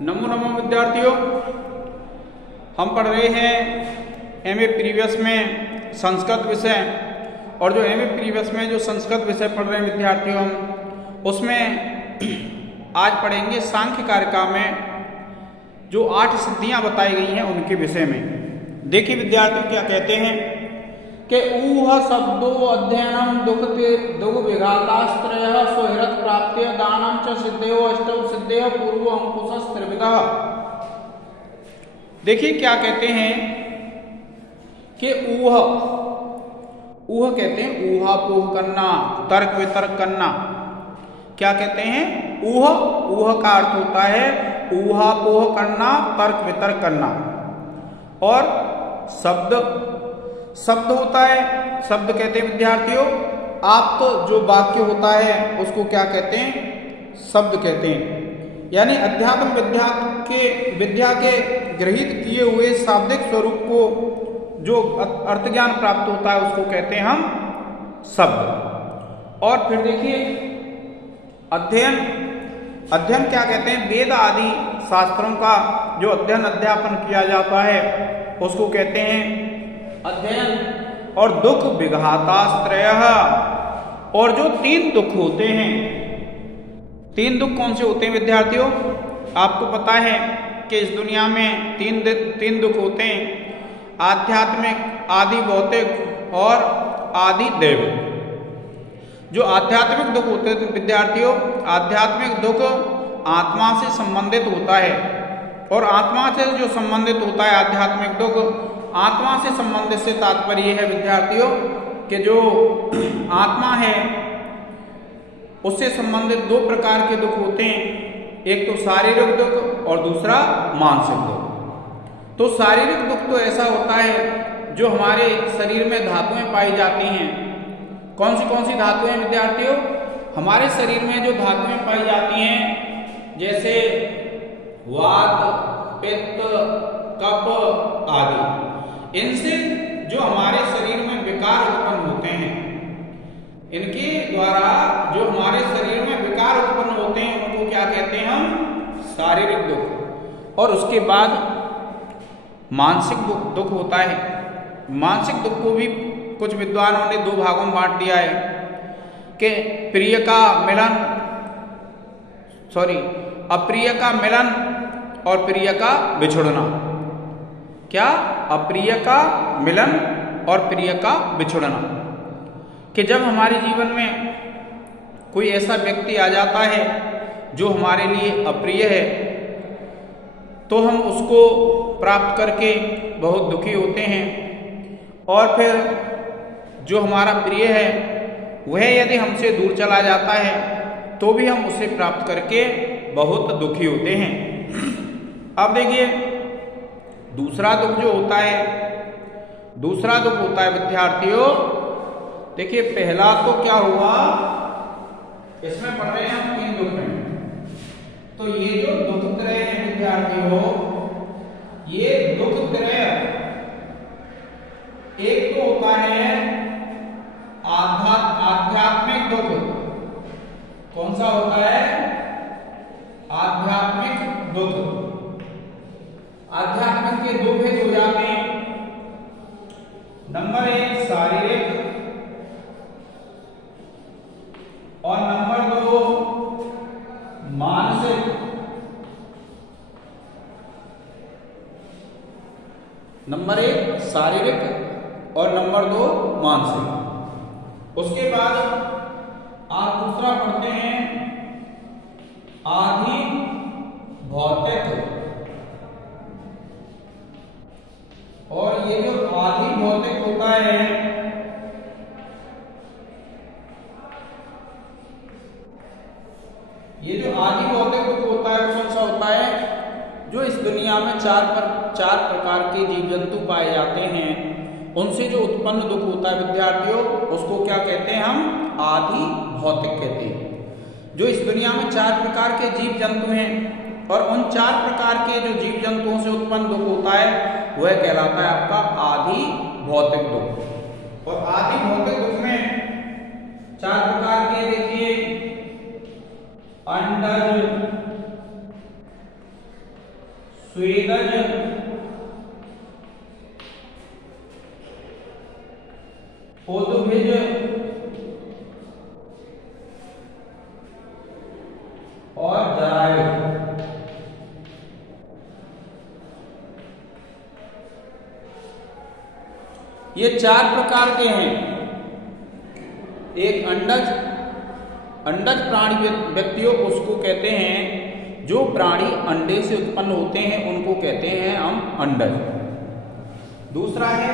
नमो नमो विद्यार्थियों, हम पढ़ रहे हैं एमए प्रीवियस में संस्कृत विषय। और जो एमए प्रीवियस में जो संस्कृत विषय पढ़ रहे हैं विद्यार्थियों, उसमें आज पढ़ेंगे सांख्य कारिका में जो 8 सिद्धियां बताई गई हैं उनके विषय में। देखिए विद्यार्थियों क्या कहते हैं कि ऊह शब्दो अध्ययनम दुख विघातास्त्रयः सुहृत् प्राप्त्य दानं च सिद्धयो अष्टौ सिद्धयो पूर्व अंकुशस् त्रिविधः। देखिए क्या कहते हैं कि ऊह कहते हैं ऊहापोह करना, तर्क वितर्क करना। क्या कहते हैं? ऊह का अर्थ होता है ऊहापोह करना, तर्क वितर्क करना। और शब्द होता है, शब्द कहते हैं विद्यार्थियों आप तो जो वाक्य होता है उसको क्या कहते हैं? शब्द कहते हैं। यानी अध्यात्म विद्या के गृहीत किए हुए शाब्दिक स्वरूप को जो अर्थ ज्ञान प्राप्त होता है उसको कहते हैं हम शब्द। और फिर देखिए अध्ययन क्या कहते हैं? वेद आदि शास्त्रों का जो अध्ययन अध्यापन किया जाता है उसको कहते हैं अध्ययन। और दुख विघातास्त्रयः, और जो 3 दुख होते हैं, 3 दुख कौन से होते हैं विद्यार्थियों? आपको पता है कि इस दुनिया में तीन दुख होते हैं, आध्यात्मिक, आदि भौतिक और आदि दैविक। जो आध्यात्मिक दुख होते हैं विद्यार्थियों, आध्यात्मिक दुख आत्मा से संबंधित होता है। और आत्मा से जो संबंधित होता है आध्यात्मिक दुख, आत्मा से संबंधित से तात्पर्य है विद्यार्थियों कि जो आत्मा है उससे संबंधित 2 प्रकार के दुख होते हैं, एक तो शारीरिक दुख और दूसरा मानसिक दुख। तो शारीरिक दुख तो ऐसा होता है जो हमारे शरीर में धातुएं पाई जाती हैं। कौन सी धातुएं विद्यार्थियों? हमारे शरीर में जो धातुएं पाई जाती हैं जैसे वात, पित्त, कफ आदि, इनसे जो हमारे शरीर में विकार उत्पन्न होते हैं, इनके द्वारा जो हमारे शरीर में विकार उत्पन्न होते हैं उनको क्या कहते हैं हम? शारीरिक दुख। और उसके बाद मानसिक दुख होता है। मानसिक दुख को भी कुछ विद्वानों ने 2 भागों में बांट दिया है कि अप्रिय का मिलन और प्रिय का बिछुड़ना। क्या? अप्रिय का मिलन और प्रिय का बिछुड़ना। कि जब हमारे जीवन में कोई ऐसा व्यक्ति आ जाता है जो हमारे लिए अप्रिय है तो हम उसको प्राप्त करके बहुत दुखी होते हैं। और फिर जो हमारा प्रिय है वह यदि हमसे दूर चला जाता है तो भी हम उसे प्राप्त करके बहुत दुखी होते हैं। अब देखिए दूसरा दुख जो होता है विद्यार्थियों, देखिए पहला तो क्या हुआ, इसमें पढ़ रहे हैं हम 3 दुख हैं। तो ये जो दुख त्रय है विद्यार्थियों, ये दुख त्रय एक तो होता है आध्यात्मिक दुख। कौन सा होता है? आध्यात्मिक दुख। आध्यात्मिक के 2 भेद हो जाते हैं। नंबर 1 शारीरिक और नंबर 2 मानसिक। नंबर 1 शारीरिक और नंबर 2 मानसिक। उसके बाद आप दूसरा पढ़ते हैं आदि भौतिक। और ये जो आदि भौतिक होता है ये जो आदि भौतिक दुख होता है वो कौन सा होता है? जो इस दुनिया में 4 प्रकार के जीव जंतु पाए जाते हैं उनसे जो उत्पन्न दुख होता है विद्यार्थियों उसको क्या कहते हैं? हम आदि भौतिक कहते हैं। जो इस दुनिया में 4 प्रकार के जीव जंतु हैं और उन 4 प्रकार के जो जीव जंतुओं से उत्पन्न दुख होता है वह कहलाता है आपका आदि भौतिक दुख। और आदि भौतिक दुख में 4 प्रकार के देखिए अंडज, स्वेदज, उद्भिज और जरायुज। ये 4 प्रकार के हैं। एक अंडज, अंडज प्राणी व्यक्तियों उसको कहते हैं जो प्राणी अंडे से उत्पन्न होते हैं, उनको कहते हैं हम अंडज। दूसरा है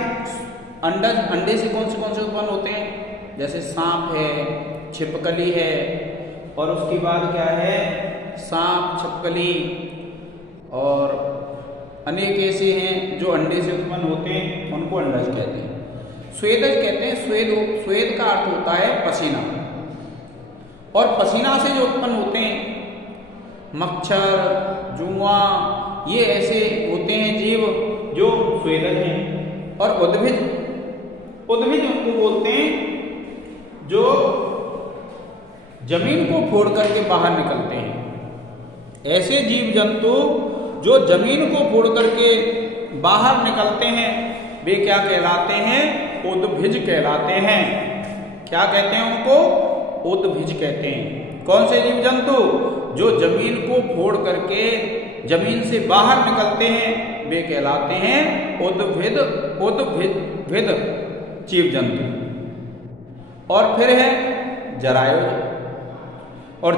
अंडज, अंडे से कौन से उत्पन्न होते हैं, जैसे सांप है, छिपकली है, और उसके बाद क्या है, सांप, छिपकली और अनेक ऐसे हैं जो अंडे से उत्पन्न होते हैं, उनको अंडज कहते हैं। स्वेदज कहते हैं, स्वेद का अर्थ होता है पसीना, और पसीना से जो उत्पन्न होते हैं मच्छर, जुआ, ये ऐसे होते हैं जीव जो स्वेदज हैं। और उद्भिज, उद्भिज उनको बोलते हैं जो जमीन को फोड़ करके बाहर निकलते हैं। ऐसे जीव जंतु जो जमीन को फोड़ करके बाहर निकलते हैं वे क्या कहलाते हैं, उद्भिज कहलाते हैं। क्या कहते हैं उनको, उद्भिज कहते हैं। कौन से जीव जंतु, जो जमीन को फोड़ करके जमीन से बाहर निकलते हैं वे कहलाते हैं उद्भिद, उद्भिद जीव जंतु। और फिर है जरायुज, और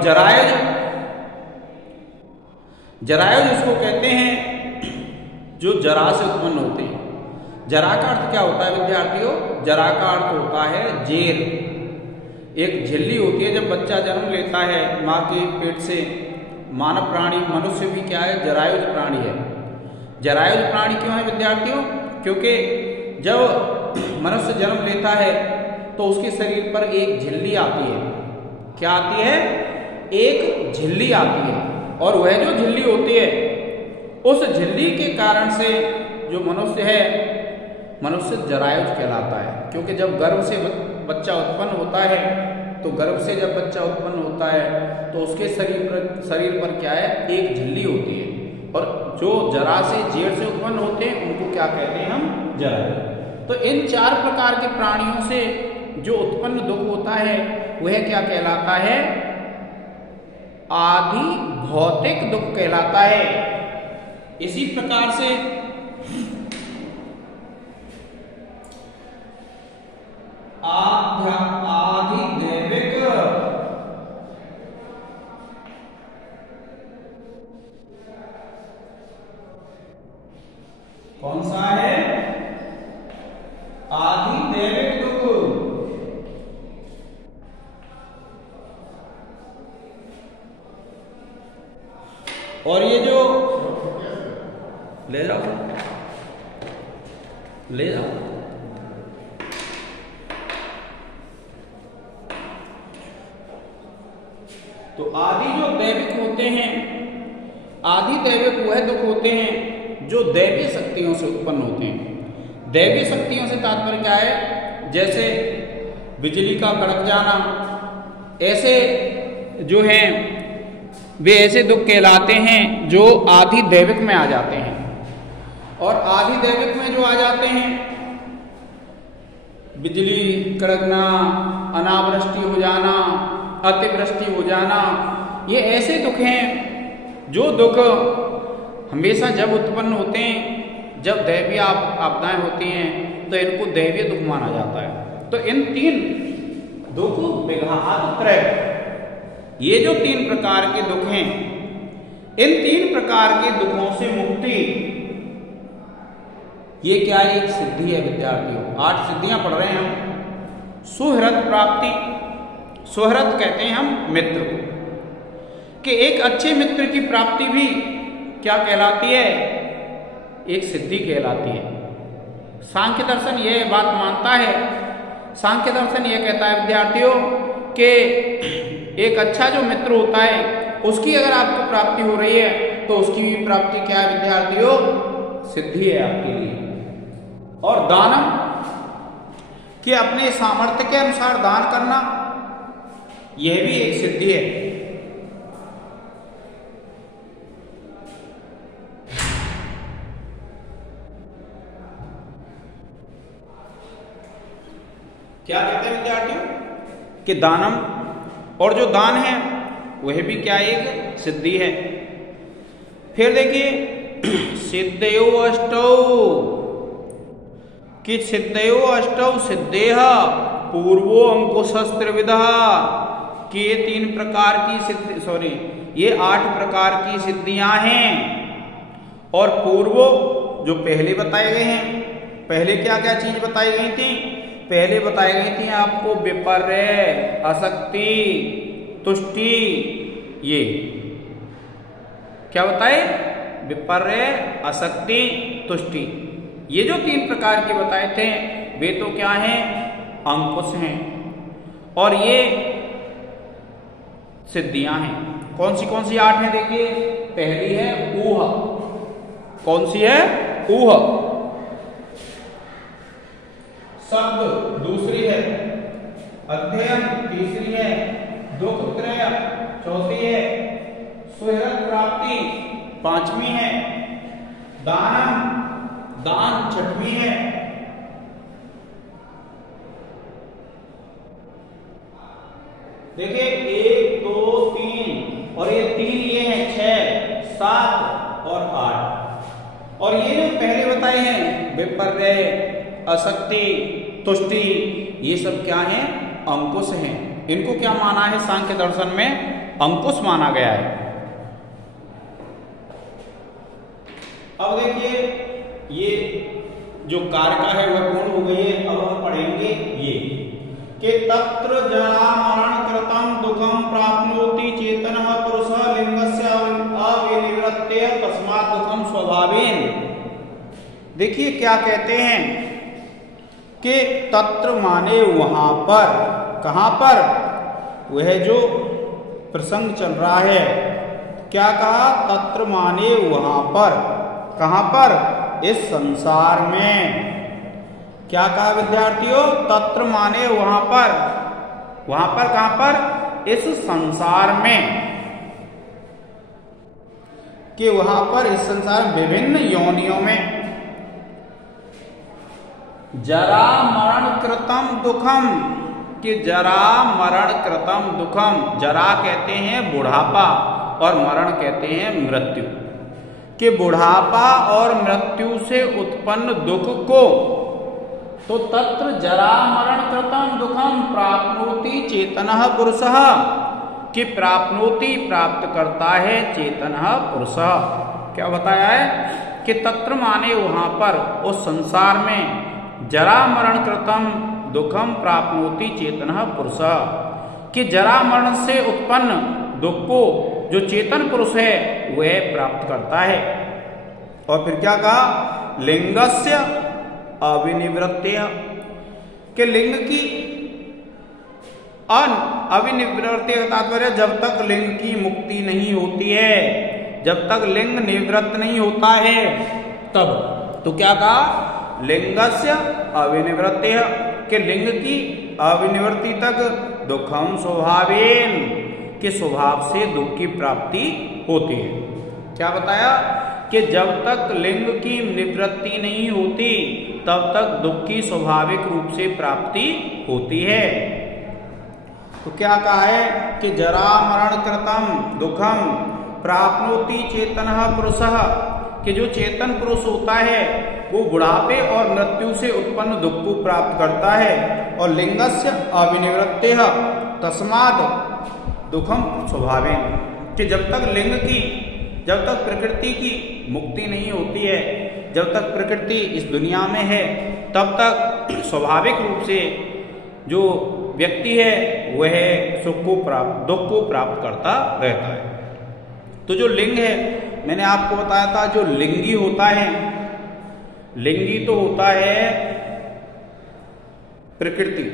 जरायुज उसको कहते हैं जो जरा से उत्पन्न होते हैं। जरा का अर्थ क्या होता है विद्यार्थियों, जरा का अर्थ होता है जेर। एक झिल्ली होती है, जब बच्चा जन्म लेता है माँ के पेट से, मानव प्राणी, मनुष्य भी क्या है, जरायुज प्राणी है। जरायुज प्राणी क्यों है विद्यार्थियों, क्योंकि जब मनुष्य जन्म लेता है तो उसके शरीर पर एक झिल्ली आती है। क्या आती है, एक झिल्ली आती है, और वह जो झिल्ली होती है उस झिल्ली के कारण से जो मनुष्य है, मनुष्य जरायुज कहलाता है। क्योंकि जब गर्भ से बच्चा उत्पन्न होता है, तो गर्भ से जब बच्चा उत्पन्न होता है तो उसके शरीर पर क्या है, एक झिल्ली होती है, और जो जरा से, जेर से उत्पन्न होते हैं उनको क्या कहते हैं हम, जरायुज। तो इन 4 प्रकार के प्राणियों से जो उत्पन्न दुख होता है वह क्या कहलाता है, आदि भौतिक दुख कहलाता है। इसी प्रकार से आधिदैविक, कौन सा है, आधिदैविक दुख। और ये जो ले जाओ, ले जाओ, तो आदि जो दैविक होते हैं, आदि दैविक वह दुख होते हैं जो दैवीय शक्तियों से उत्पन्न होते हैं। दैवीय शक्तियों से तात्पर्य क्या है, जैसे बिजली का कड़क जाना, ऐसे जो हैं वे ऐसे दुख कहलाते हैं जो आदि दैविक में आ जाते हैं। और आदि दैविक में जो आ जाते हैं, बिजली कड़कना, अनावृष्टि हो जाना, अतिवृष्टि हो जाना, ये ऐसे दुख हैं जो दुख हमेशा जब उत्पन्न होते हैं, जब दैवीय आपदाएं होती हैं, तो इनको दैवीय दुख माना जाता है। तो इन 3 दुख विघातत्रय, ये जो 3 प्रकार के दुख हैं, इन 3 प्रकार के दुखों से मुक्ति, ये क्या एक सिद्धि है विद्यार्थियों। 8 सिद्धियां पढ़ रहे हैं हम। सुहृद प्राप्ति, सुहृद कहते हैं हम मित्र को, कि एक अच्छे मित्र की प्राप्ति भी क्या कहलाती है, एक सिद्धि कहलाती है। सांख्य दर्शन यह बात मानता है, सांख्य दर्शन यह कहता है विद्यार्थियों कि एक अच्छा जो मित्र होता है उसकी अगर आपको प्राप्ति हो रही है तो उसकी भी प्राप्ति क्या है विद्यार्थियों, सिद्धि है आपके लिए। और दानम, कि अपने सामर्थ्य के अनुसार दान करना, यह भी एक सिद्धि है। क्या कहते हैं विद्यार्थियों कि दानम, और जो दान है वह भी क्या एक सिद्धि है। फिर देखिए सिद्धयो अष्टौ कि सिद्धयो अष्टौ सिद्धेह पूर्वो अंकुशस्त्रिविधः कि ये 3 प्रकार की सिद्धि ये 8 प्रकार की सिद्धियां हैं। और पूर्वो जो पहले बताए गए हैं, पहले क्या क्या चीज बताई गई थी? पहले बताई गई थी आपको विपर्य, आसक्ति, तुष्टि। ये क्या बताए? विपर्य, आसक्ति, तुष्टि। ये जो 3 प्रकार के बताए थे वे तो क्या हैं? अंकुश हैं। और ये सिद्धियां हैं। कौन सी 8 हैं? देखिए पहली है ऊह। कौन सी है? ऊह। शब्द दूसरी है, अध्ययन तीसरी है, दुख त्रय चौथी है, सुहृद प्राप्ति 5वीं है, दान 6वीं है, देखिए 1 2 3 और ये 3 ये हैं 6 7 और 8। और ये जो पहले बताए हैं विपर्य, आसक्ति, तुष्टि, ये सब क्या हैं? अंकुश हैं। इनको क्या माना है? सांख्य दर्शन में अंकुश माना गया है। अब देखिए ये जो कारका है वह पूर्ण हो गई है। अब हम पढ़ेंगे ये कि तत्र जरा मरण कृतम दुखम प्राप्नोति चेतनः पुरुषः लिंगस्य अविनिवृत्तेः तस्मात् दुखम स्वभावेन। देखिए क्या कहते हैं कि तत्र माने वहां पर। कहां पर? वह जो प्रसंग चल रहा है, क्या कहा? तत्र माने वहां पर। कहां पर? इस संसार में। क्या कहा विद्यार्थियों? तत्र माने वहां पर। वहां पर कहां पर? इस संसार में। कि वहां पर इस संसार विभिन्न योनियों में जरा मरण कृतम दुखम, कि जरा मरण कृतम दुखम। जरा कहते हैं बुढ़ापा और मरण कहते हैं मृत्यु। कि बुढ़ापा और मृत्यु से उत्पन्न दुख को तो तत्र जरा मरण कृतम दुखम प्राप्नोति चेतनः पुरुषः, कि प्राप्नोति प्राप्त करता है चेतनः पुरुषः। क्या बताया है कि तत्र माने वहां पर उस संसार में जरा मरण कृतम दुखम प्राप्नोति चेतनः पुरुषः, कि जरा मरण से उत्पन्न दुख को जो चेतन पुरुष है वह प्राप्त करता है। और फिर क्या कहा? लिंगस्य अविनिवृत्त्या, कि लिंग की अविनिवृत्ति का तात्पर्य जब तक लिंग की मुक्ति नहीं होती है, जब तक लिंग निवृत्त नहीं होता है तब। तो क्या कहा? लिंगस्य अविनिवृत्त्या, कि लिंग की अविनिवृत्ति तक दुखम स्वभावेन, कि स्वभाव से दुख की प्राप्ति होती है। क्या बताया? कि जब तक लिंग की निवृत्ति नहीं होती तब तक दुख की स्वाभाविक रूप से प्राप्ति होती है। तो क्या कहा है कि जरा मरण कृतम दुखम प्राप्नोति चेतनः पुरुषः, कि जो चेतन पुरुष होता है वो बुढ़ापे और मृत्यु से उत्पन्न दुख को प्राप्त करता है। और लिंगस्य अविनिवृत्तेः तस्मात् दुखम स्वभावेन, कि जब तक प्रकृति की मुक्ति नहीं होती है, जब तक प्रकृति इस दुनिया में है तब तक स्वाभाविक रूप से जो व्यक्ति है वह दुख को प्राप्त करता रहता है। तो जो लिंग है, मैंने आपको बताया था जो लिंगी होता है, लिंगी तो होता है प्रकृति,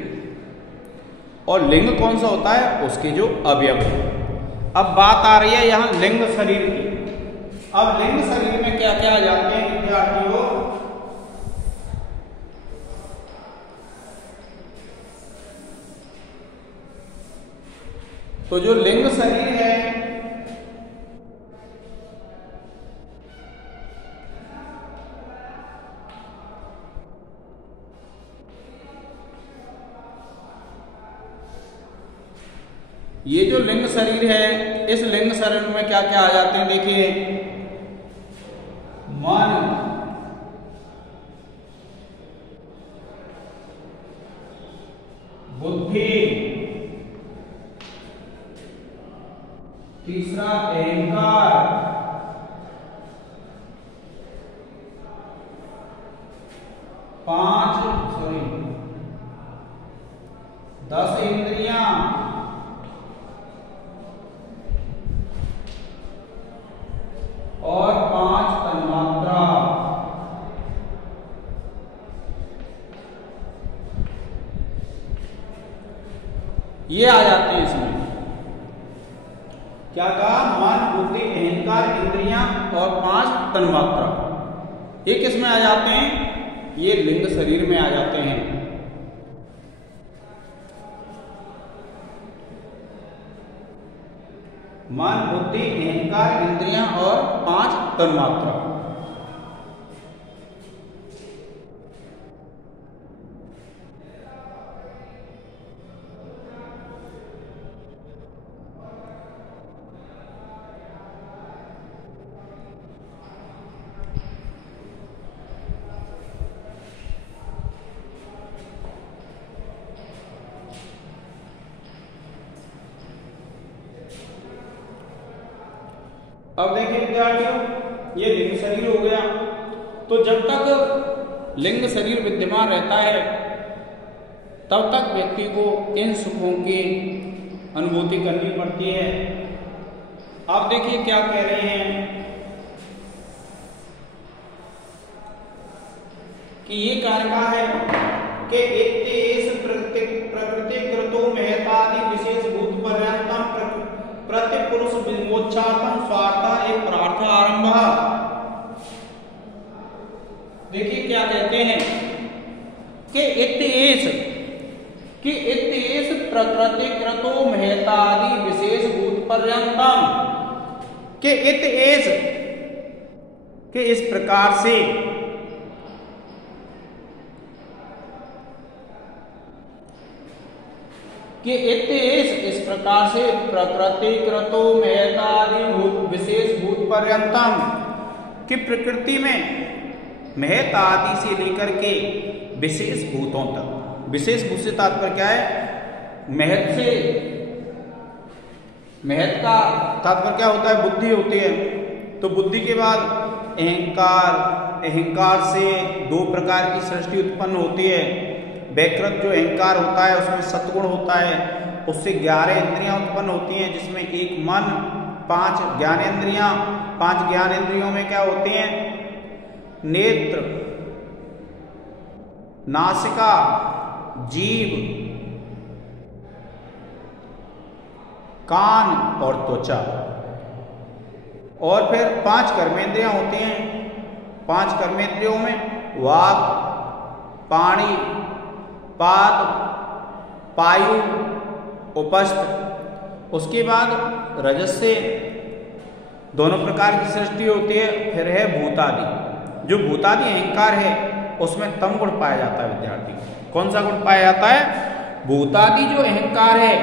और लिंग कौन सा होता है? उसके जो अवयव। अब बात आ रही है यहां लिंग शरीर की। अब लिंग शरीर में क्या क्या आ जाते हैं विद्यार्थियों? तो जो लिंग शरीर है ये जो लिंग शरीर है, इस लिंग शरीर में क्या क्या आ जाते हैं, देखिए मन, बुद्धि, तीसरा अहंकार, 10 इंद्रियां और 5 तन्मात्रा। ये आ जाते हैं इसमें। क्या कहा? मन, बुद्धि, अहंकार, इंद्रियां और 5 तन्मात्रा। ये किस में आ जाते हैं? ये लिंग शरीर में आ जाते हैं। मन, बुद्धि, अहंकार, इंद्रियां और 5 तन्मात्रा। अब देखिए विद्यार्थियों, ये लिंग शरीर हो गया। तो जब तक लिंग शरीर विद्यमान रहता है तब तक व्यक्ति को इन सुखों की अनुभूति करनी पड़ती है। अब देखिए क्या कह रहे हैं कि ये कारका है कि इत्येष प्रकृतिकृतो महतादि विशेष भूत पर्यंतम प्रतिपुरुष विमोक्षार्थम स्वार्थ एक प्रार्थ आरंभ। देखिए क्या कहते हैं कि इत्येष प्रकृतिकृतो महतादि विशेष भूत पर्यंतम, कि इत्येष के इस प्रकार से, कि इस प्रकार से प्रकृतिकृतो महतादि विशेष भूत पर्यंतम, कि प्रकृति में महत आदि से लेकर के विशेष भूतों तक। विशेष भूत से तात्पर्य क्या है? महत का तात्पर्य क्या होता है? बुद्धि होती है। तो बुद्धि के बाद अहंकार, अहंकार से 2 प्रकार की सृष्टि उत्पन्न होती है। वैकृत जो अहंकार होता है उसमें सत्गुण होता है, उससे 11 इंद्रियां उत्पन्न होती हैं, जिसमें एक मन, 5 ज्ञानेंद्रियां। 5 ज्ञानेंद्रियों में क्या होते हैं? नेत्र, नासिका, जीभ, कान और त्वचा। और फिर 5 कर्मेंद्रियां होती हैं। 5 कर्मेंद्रियों में वाक, पाणी, पाद, पायु, उपस्थ। उसके बाद रजस से दोनों प्रकार की सृष्टि होती है। फिर है भूतादि। जो भूतादि अहंकार है उसमें तम गुण पाया जाता है विद्यार्थी। कौन सा गुण पाया जाता है? भूतादि जो अहंकार है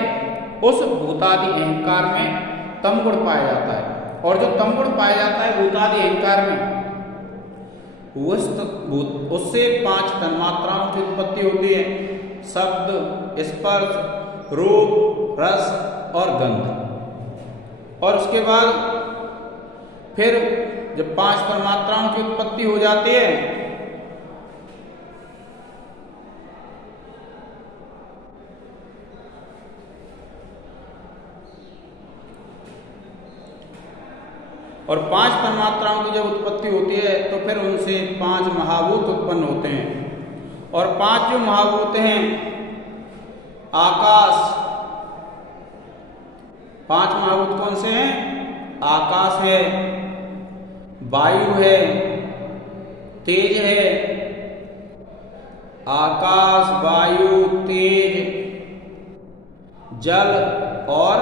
उस भूतादि अहंकार में तम गुण पाया जाता है। और जो तम गुण पाया जाता है भूतादि अहंकार में, उससे 5 तन्मात्राओं की उत्पत्ति होती है। शब्द, स्पर्श, रूप, रस और गंध। और उसके बाद फिर जब 5 तन्मात्राओं की उत्पत्ति हो जाती है और 5 तन्मात्राओं की जब उत्पत्ति होती है तो फिर उनसे 5 महाभूत उत्पन्न होते हैं। और 5 जो महाभूत हैं, आकाश, 5 महाभूत कौन से हैं? आकाश है, वायु है, तेज है, आकाश, वायु, तेज, जल और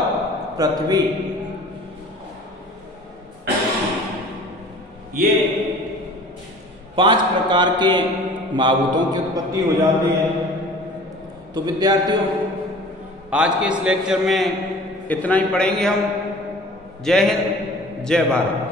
पृथ्वी। ये 5 प्रकार के महाभूतों की उत्पत्ति हो जाती है। तो विद्यार्थियों, आज के इस लेक्चर में इतना ही पढ़ेंगे हम। जय हिंद, जय भारत।